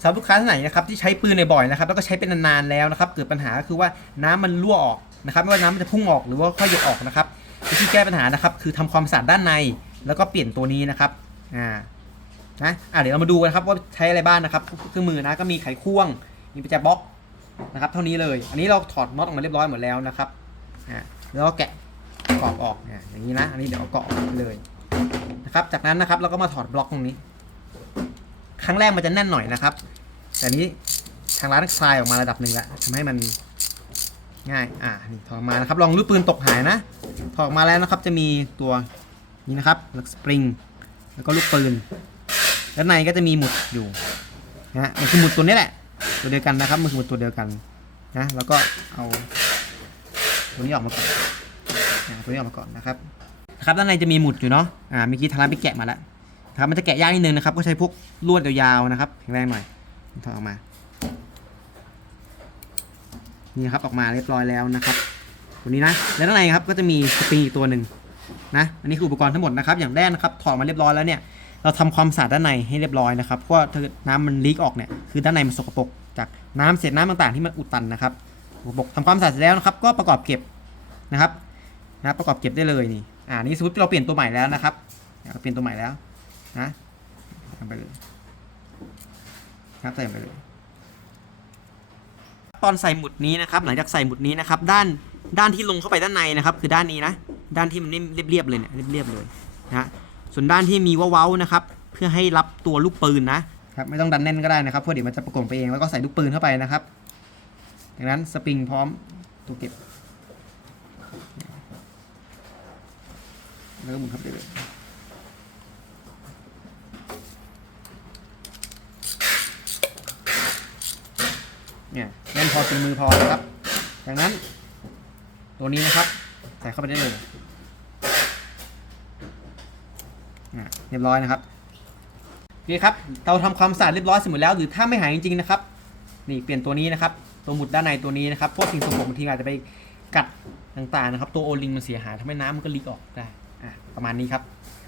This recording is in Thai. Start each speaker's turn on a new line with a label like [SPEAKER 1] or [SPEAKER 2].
[SPEAKER 1] สำหรับลูกค้าท่านไหนนะครับที่ใช้ปืนบ่อยๆนะครับแล้วก็ใช้เป็นนานๆแล้วนะครับ เกิดปัญหาก็คือว่าน้ำมันรั่วออกนะครับไม่ว่าน้ำมันจะพุ่งออกหรือว่าค่อยหยดออกนะครับวิธีแก้ปัญหานะครับคือทำความสะอาดด้านใน แล้วก็เปลี่ยนตัวนี้นะครับอ่านะอ่าเดี๋ยวเรามาดูกันครับว่าใช้อะไรบ้างนะครับเครื่องมือนะก็มีไขควงมีประแจบล็อกนะครับ เท่านี้เลย อันนี้เราถอดน็อตออกมาเรียบร้อยหมดแล้วนะครับอ่าแล้วก็แกะกรอบออกอย่างนี้นะ อันนี้เดี๋ยวเอากรอบออกเลยนะครับ จากนั้นนะครับเราก็มาถอดบล็อกตรงนี้ ครั้งแรกมันจะแน่นหน่อยนะครับ แต่นี้ทางร้านคลายออกมาระดับหนึ่งแล้วทำให้มันง่าย อ่า นี่ถอดมานะครับ ลองลูกปืนตกหายนะ ถอดมาแล้วนะครับ จะมีตัวนี้นะครับสปริง แล้วก็ลูกปืน ด้านในก็จะมีหมุดอยู่นะฮะ มันคือหมุดตัวนี้แหละ ตัวเดียวกันนะครับ มันคือหมุดตัวเดียวกันนะ แล้วก็เอาตัวนี้ออกมาก่อนตัวนี้ออกมาก่อนนะครับ นะครับ ด้านในจะมีหมุดอยู่เนาะ อ่า เมื่อกี้ทาราไปแกะมาแล้ว ครับมันจะแกะยากนิดนึงนะครับ ก็ใช้พวกลวดยาวๆนะครับแข็งแรงหน่อยถอดออกมา นี่ครับออกมาเรียบร้อยแล้วนะครับตัวนี้นะ แล้วด้านในครับก็จะมีสปริงอีกตัวหนึ่งนะ อันนี้คืออุปกรณ์ทั้งหมดนะครับ อย่างแรกนะครับถอดมาเรียบร้อยแล้วเนี่ย เราทำความสะอาดด้านในให้เรียบร้อยนะครับ เพราะถ้าน้ำมันลีกออกเนี่ย คือด้านในมันสกปรกจากน้ำเศษน้ำต่างๆที่มันอุดตันนะครับสกปรกทำความสะอาดเสร็จแล้วนะครับ ก็ประกอบเก็บนะครับนะประกอบเก็บได้เลยนี่ อ่า นี่สมมติเราเปลี่ยนตัวใหม่แล้วนะครับเราเปลี่ยนตัวใหม่แล้ว นะทำไปเลยครับใส่ไปเลย ตอนใส่หมุดนี้นะครับ หลังจากใส่หมุดนี้นะครับ ด้านด้านที่ลงเข้าไปด้านในนะครับ คือด้านนี้นะ ด้านที่มันเรียบๆเลยเนี่ยเรียบๆเลยนะฮะส่วนด้านที่มีว้าๆนะครับ เพื่อให้รับตัวลูกปืนนะครับไม่ต้องดันแน่นก็ได้นะครับเพราะเดี๋ยวมันจะประกงไปเองแล้วก็ใส่ลูกปืนเข้าไปนะครับดังนั้นสปริงพร้อมตัวเก็บแล้วก็หมุนเข้าไปเลย เนี่ยแน่นพอเป็นมือพอนะครับ จากนั้น ตัวนี้นะครับ ใส่เข้าไปได้เลยเรียบร้อยนะครับโอเครับเราทำความสะอาดเรียบร้อยเสร็จหมดแล้ว หรือถ้าไม่หายจริงๆนะครับ นี่เปลี่ยนตัวนี้นะครับ ตัวหมุดด้านในตัวนี้นะครับ พวกสิ่งสกปรกบางทีอาจจะไปกัดต่างๆนะครับ ตัวโอลิงมันเสียหายทำให้น้ำมันก็ลีกออกได้ประมาณนี้ครับ